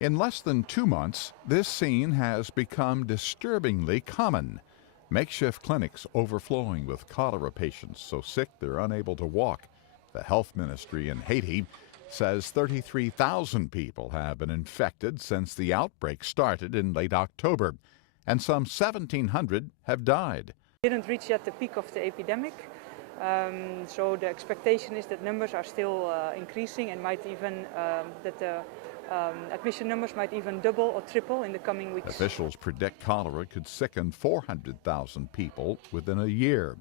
In less than 2 months, this scene has become disturbingly common. Makeshift clinics overflowing with cholera patients so sick they're unable to walk. The health ministry in Haiti says 33,000 people have been infected since the outbreak started in late October, and some 1,700 have died. We didn't reach yet the peak of the epidemic, so the expectation is that numbers are still increasing and might even that the admission numbers might even double or triple in the coming weeks. Officials predict cholera could sicken 400,000 people within a year.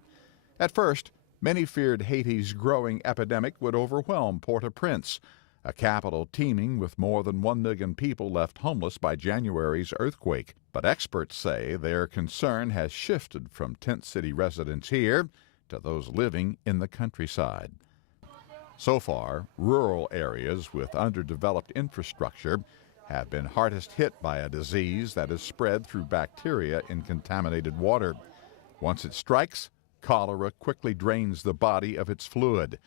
At first, many feared Haiti's growing epidemic would overwhelm Port-au-Prince, a capital teeming with more than 1 million people left homeless by January's earthquake. But experts say their concern has shifted from tent city residents here to those living in the countryside. So far, rural areas with underdeveloped infrastructure have been hardest hit by a disease that is spread through bacteria in contaminated water. Once it strikes, cholera quickly drains the body of its fluid.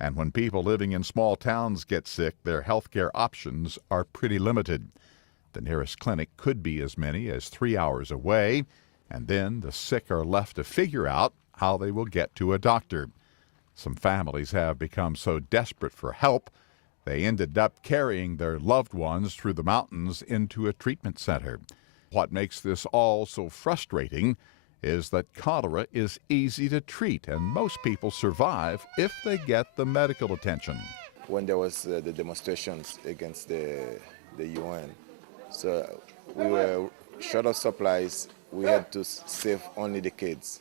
And when people living in small towns get sick, their health care options are pretty limited. The nearest clinic could be as many as 3 hours away, and then the sick are left to figure out how they will get to a doctor. Some families have become so desperate for help, they ended up carrying their loved ones through the mountains into a treatment center. What makes this all so frustrating is that cholera is easy to treat, and most people survive if they get the medical attention. When there was the demonstrations against the UN, so we were short of supplies. We had to save only the kids.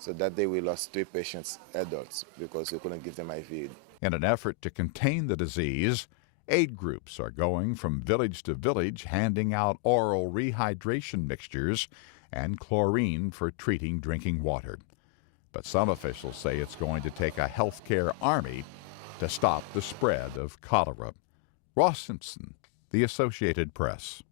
So that day we lost 3 patients, adults, because we couldn't give them IV. In an effort to contain the disease, aid groups are going from village to village handing out oral rehydration mixtures and chlorine for treating drinking water. But some officials say it's going to take a healthcare army to stop the spread of cholera. Ross Simpson, The Associated Press.